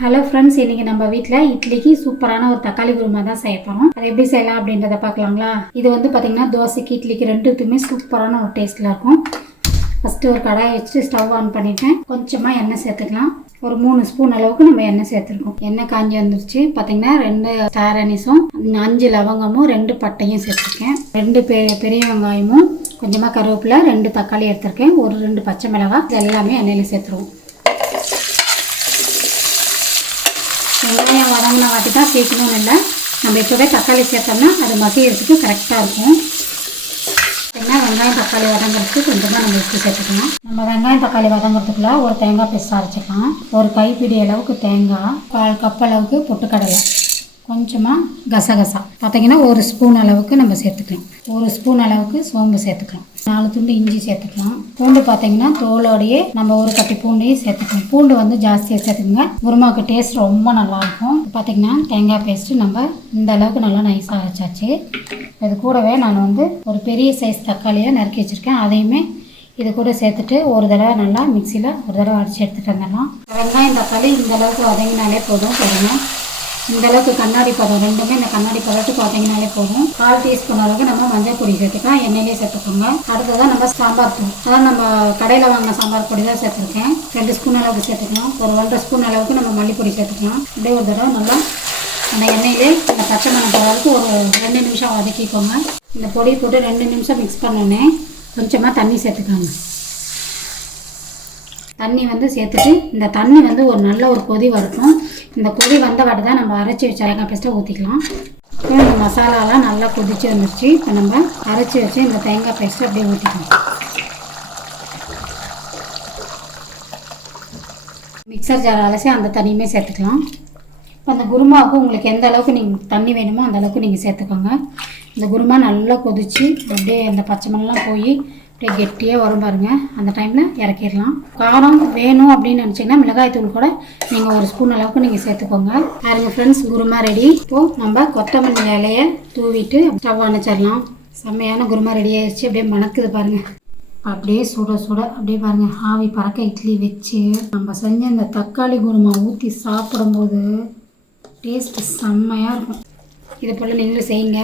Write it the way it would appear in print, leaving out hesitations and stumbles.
Hello friends, இன்றைக்கி நம்ம வீட்டில் இட்லிக்கு சூப்பரான ஒரு தக்காளி குருமா தான் செய்ய போகிறோம். அதை எப்படி செய்யலாம் அப்படின்றத பார்க்கலாங்களா? இது வந்து பார்த்திங்கன்னா தோசைக்கு இட்லிக்கு ரெண்டுத்துக்குமே சூப்பரான ஒரு டேஸ்ட்டில் இருக்கும். ஃபஸ்ட்டு ஒரு கடாயை வச்சு ஸ்டவ் ஆன் பண்ணிவிட்டேன். கொஞ்சமாக எண்ணெய் சேர்த்துக்கலாம். ஒரு 3 ஸ்பூன் அளவுக்கு நம்ம எண்ணெய் சேர்த்துருக்கோம். எண்ணெய் காஞ்சி வந்துருச்சு. பார்த்திங்கன்னா 2 ஸ்டார் அனிஸும் 5 லவங்கமும் 2 பட்டையும் சேர்த்துருக்கேன். 2 பெரிய வெங்காயமும் கொஞ்சமாக கருவேப்பிலை, 2 தக்காளி எடுத்திருக்கேன், ஒரு 2 பச்சை மிளகாய். இது எல்லாமே எண்ணெயில் சேர்த்துருவோம். வெங்காயம் வதங்கின வாட்டி தான் சேர்க்கணும்னு இல்லை, நம்ம இப்போவே தக்காளி சேர்த்தோம்னா அது மசியறதுக்கு கரெக்டாக இருக்கும். ஏன்னா வெங்காயம் தக்காளி வதங்கிறதுக்கு கொஞ்சமாக நம்ம உப்பு சேர்த்துக்கலாம். நம்ம வெங்காயம் தக்காளி வதங்கிறதுக்குள்ள ஒரு தேங்காய் பேஸ்ட் அரைச்சிக்கலாம். ஒரு கைப்பிடி அளவுக்கு தேங்காய், 1/4 கப் அளவுக்கு பொட்டுக்கடலை, கொஞ்சமாக கசகசா பார்த்திங்கன்னா 1 ஸ்பூன் அளவுக்கு நம்ம சேர்த்துக்கலாம். 1 ஸ்பூன் அளவுக்கு சோம்பு சேர்த்துக்கலாம். 4 துண்டு இஞ்சி சேர்த்துக்கலாம். பூண்டு பார்த்திங்கன்னா தோலோடையே நம்ம ஒரு கட்டி பூண்டையும் சேர்த்துக்கலாம். பூண்டு வந்து ஜாஸ்தியாக சேர்த்துக்கோங்க, குருமாவுக்கு டேஸ்ட் ரொம்ப நல்லாயிருக்கும். பார்த்திங்கன்னா தேங்காய் பேஸ்ட்டு நம்ம இந்த அளவுக்கு நல்லா நைஸாக அரைச்சாச்சு. இது கூடவே நான் வந்து ஒரு பெரிய சைஸ் தக்காளியை நறுக்கி வச்சுருக்கேன். அதையுமே இது கூட சேர்த்துட்டு ஒரு தடவை நல்லா மிக்சியில் ஒரு தடவை அடித்து எடுத்துகிட்டு வந்துடலாம். வெங்காயம் தக்காளி இந்த அளவுக்கு வதங்கினாலே போதும். பாருங்கள், இந்த அளவுக்கு கண்ணாடி பதம், ரெண்டுமே இந்த கண்ணாடி பதத்துக்கு பார்த்தீங்கனாலே போதும். 1/4 டீஸ்பூன் அளவுக்கு நம்ம மஞ்சள் பொடி சேர்த்துக்கலாம். எண்ணெயிலே சேர்த்துக்கோங்க. அடுத்ததான் நம்ம சாம்பார் தூள், அதான் நம்ம கடையில் வாங்கின சாம்பார் பொடி தான் சேர்த்துருக்கேன். 2 ஸ்பூன் அளவுக்கு சேர்த்துக்கலாம். ஒரு 1/2 ஸ்பூன் அளவுக்கு நம்ம மல்லிப்பொடி சேர்த்துக்கலாம். அப்படியே ஒரு தடவை நல்லா அந்த எண்ணெயிலே இந்த பச்சை மணம் போகிற அளவுக்கு ஒரு 2 நிமிஷம் வதக்கிக்கோங்க. இந்த பொடி போட்டு 2 நிமிஷம் மிக்ஸ் பண்ணோன்னே கொஞ்சமாக தண்ணி சேர்த்துக்காங்க. தண்ணி வந்து சேர்த்துட்டு இந்த தண்ணி வந்து ஒரு நல்ல ஒரு கொதி வரட்டும். இந்த கொதி வந்த வாட்டி தான் நம்ம அரைச்சி வச்ச தேங்காய் பேஸ்ட்டை ஊற்றிக்கலாம். இந்த மசாலாலாம் நல்லா கொதிச்சு வந்துருச்சு. இப்போ நம்ம அரைச்சி வச்சு இந்த தேங்காய் பேஸ்ட்டை அப்படியே ஊற்றிக்கலாம். மிக்சர் ஜார் அலசி அந்த தண்ணியுமே சேர்த்துக்கலாம். இப்போ அந்த குருமாவுக்கு உங்களுக்கு எந்த அளவுக்கு நீங்கள் தண்ணி வேணுமோ அந்த அளவுக்கு நீங்கள் சேர்த்துக்கோங்க. இந்த குருமா நல்லா கொதிச்சு அப்படியே அந்த பச்சை மணலாம் போய் அப்படியே கெட்டியாக வரும் பாருங்கள். அந்த டைமில் இறக்கிடலாம். காரம் வேணும் அப்படின்னு நினச்சிங்கன்னா மிளகாய் தூள் கூட நீங்கள் 1 ஸ்பூன் அளவுக்கு நீங்கள் சேர்த்துக்கோங்க. பாருங்கள் ஃப்ரெண்ட்ஸ், குருமா ரெடி. இப்போது நம்ம கொத்தமல்லி இலையை தூவிட்டு ஸ்டவ் அணைச்சிடலாம். செம்மையான குருமா ரெடி ஆயிடுச்சு. அப்படியே மணக்குது பாருங்கள். அப்படியே சுட சுட அப்படியே பாருங்கள், ஆவி பறக்க இட்லி வச்சு நம்ம செஞ்ச இந்த தக்காளி குருமா ஊற்றி சாப்பிடும்போது டேஸ்ட்டு செம்மையாக இருக்கும். இது போல் நீங்களும் செய்யுங்க.